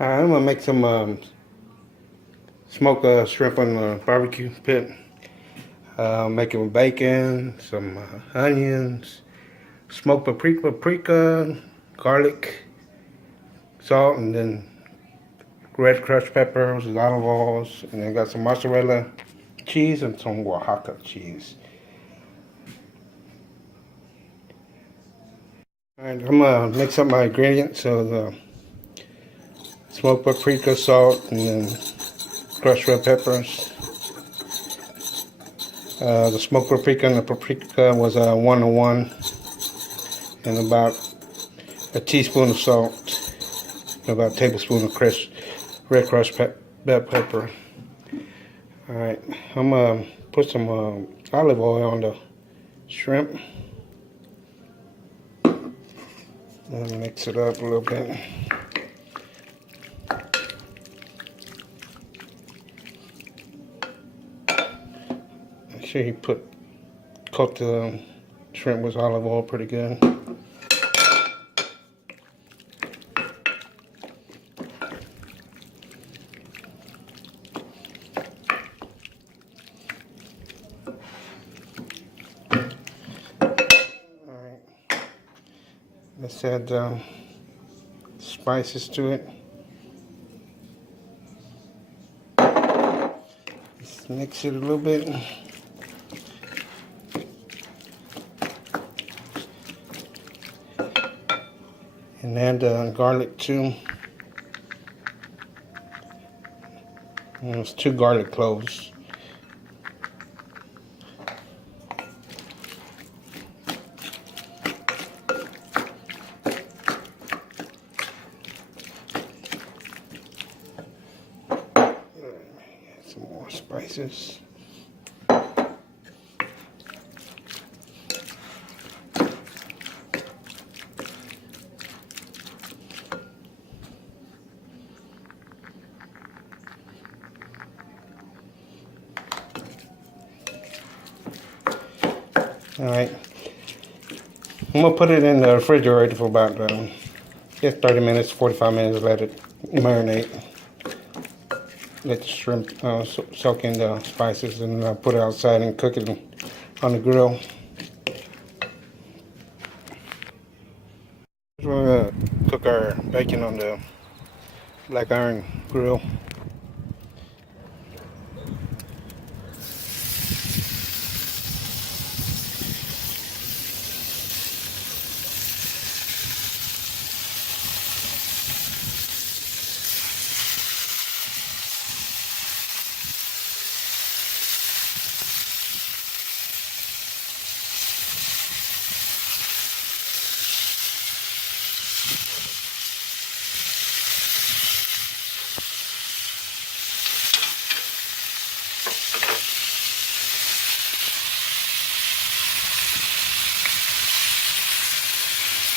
Alright, I'm gonna make some smoked shrimp on the barbecue pit. Make it with bacon, some onions, smoked paprika, garlic, salt, and then red crushed peppers, olive oils, and then got some mozzarella cheese and some Oaxaca cheese. Alright, I'm gonna mix up my ingredients. So the smoked paprika, salt, and then crushed red peppers. The smoked paprika and the paprika was 1-to-1, and about a teaspoon of salt, and about a tablespoon of red crushed bell pepper. Alright, I'm gonna put some olive oil on the shrimp and mix it up a little bit. Make sure you coat the shrimp with olive oil pretty good. Alright, let's add spices to it. Let's mix it a little bit. And add garlic too. And it's 2 garlic cloves. Add some more spices. Alright, I'm going to put it in the refrigerator for about just 30 minutes, 45 minutes, let it marinate. Let the shrimp soak in the spices, and put it outside and cook it on the grill. We're going to cook our bacon on the black iron grill.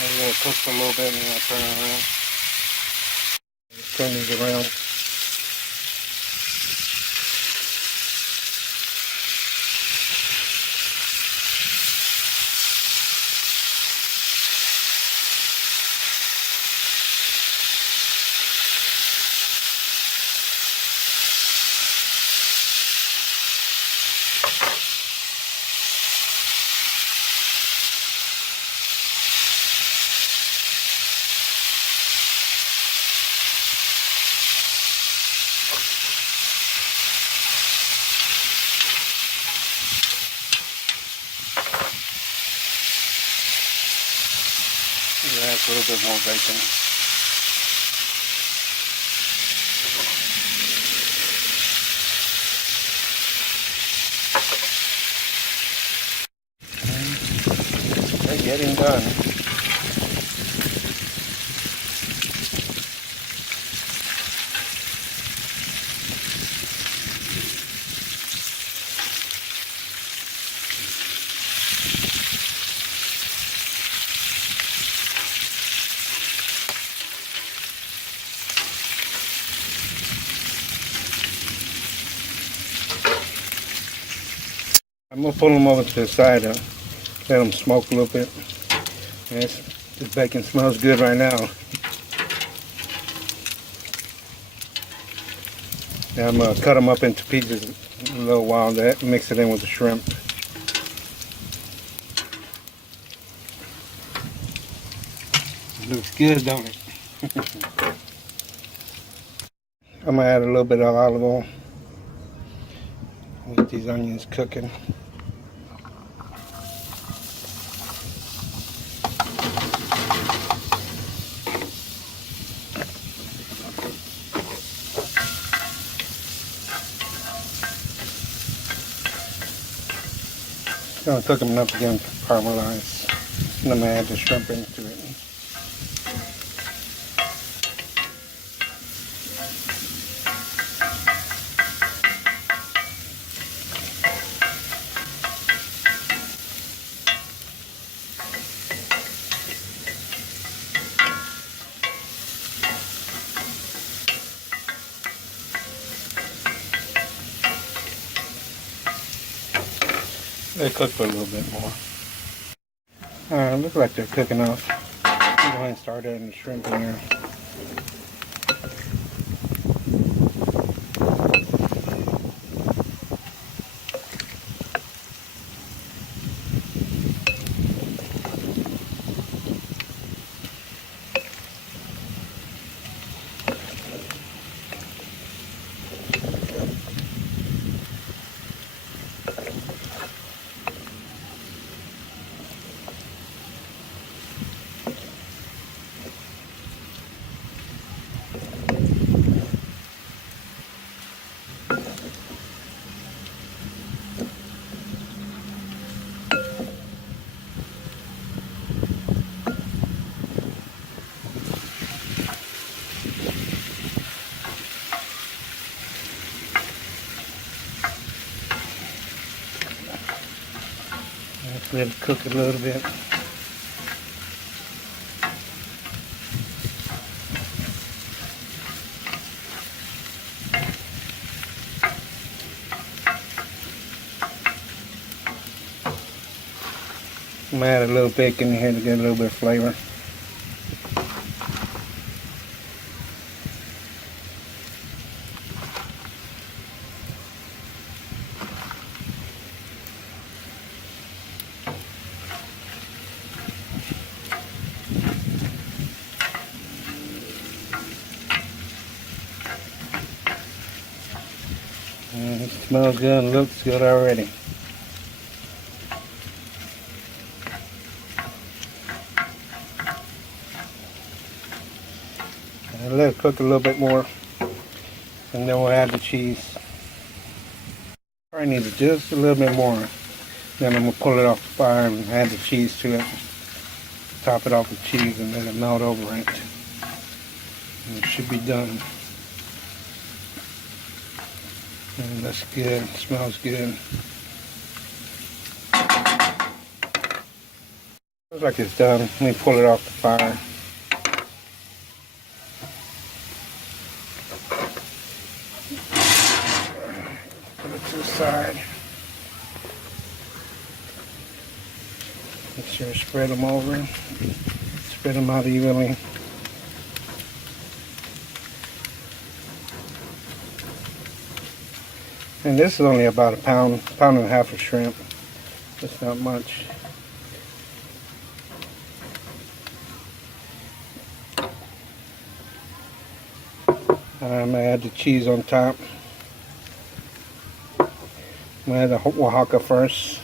I'm going to cook a little bit and I'll turn it around. Just turn these around. Add a little bit more bacon. They're getting done. I'm going to pull them over to the side and let them smoke a little bit. Yes, this bacon smells good right now. Now I'm going to cut them up into pieces a little while, that mix it in with the shrimp. It looks good, don't it? I'm going to add a little bit of olive oil. Get these onions cooking. I'm going to cook them enough to get them caramelized. And I'm going to add the shrimp into it. They cook for a little bit more. Looks like they're cooking off. Go ahead and start adding the shrimp in there. Let's let it cook a little bit. I'm gonna add a little bacon in here to get a little bit of flavor. It smells good and looks good already. And let it cook a little bit more, and then we'll add the cheese. Probably need it just a little bit more. Then I'm gonna pull it off the fire and add the cheese to it. Top it off with cheese and let it melt over it. And it should be done. And that's good. It smells good. Looks like it's done. Let me pull it off the fire. Put it to the side. Make sure to spread them over. Spread them out evenly. And this is only about a pound and a half of shrimp. That's not much. I'm gonna add the cheese on top. I'm gonna add the Oaxaca first.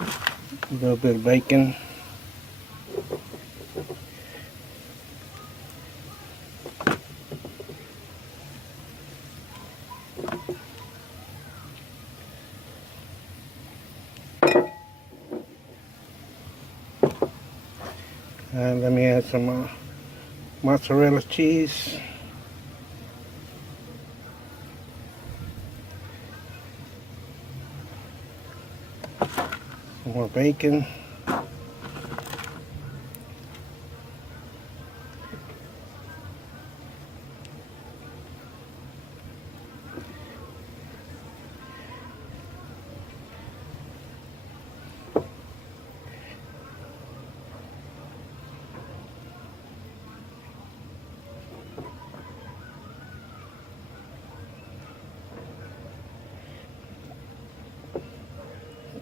A little bit of bacon. And let me add some mozzarella cheese. Some more bacon.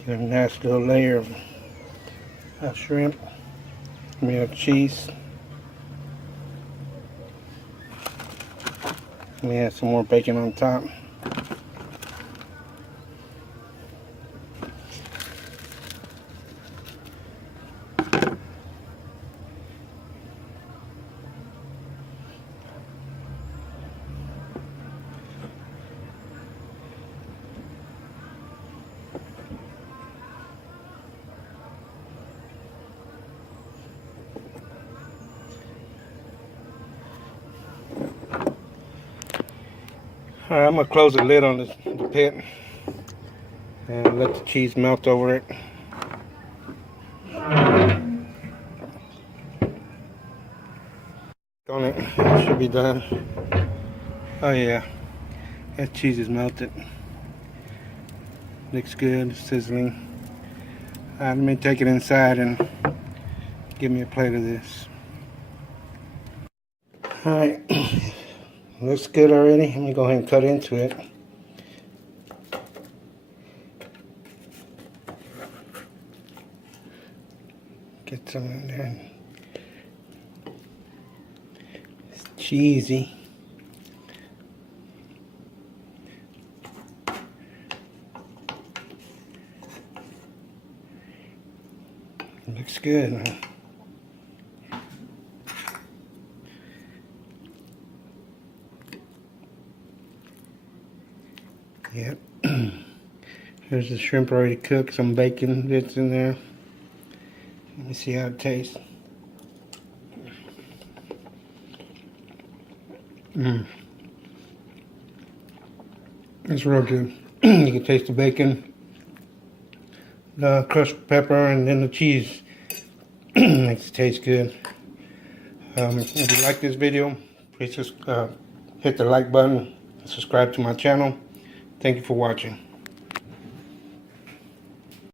Get a nice little layer of shrimp. Of cheese. We add some more bacon on top. Alright, I'm going to close the lid on the pit and let the cheese melt over it. On it, should be done. Oh yeah, that cheese is melted. Looks good, sizzling. Let me take it inside and give me a plate of this. Alright, looks good already. Let me go ahead and cut into it. Get some in there. It's cheesy. Looks good, man. Yep. Here's the shrimp already cooked. Some bacon bits in there. Let me see how it tastes. It's real good. You can taste the bacon, the crushed pepper, and then the cheese. Makes it taste good. If you like this video, please just hit the like button and subscribe to my channel. Thank you for watching.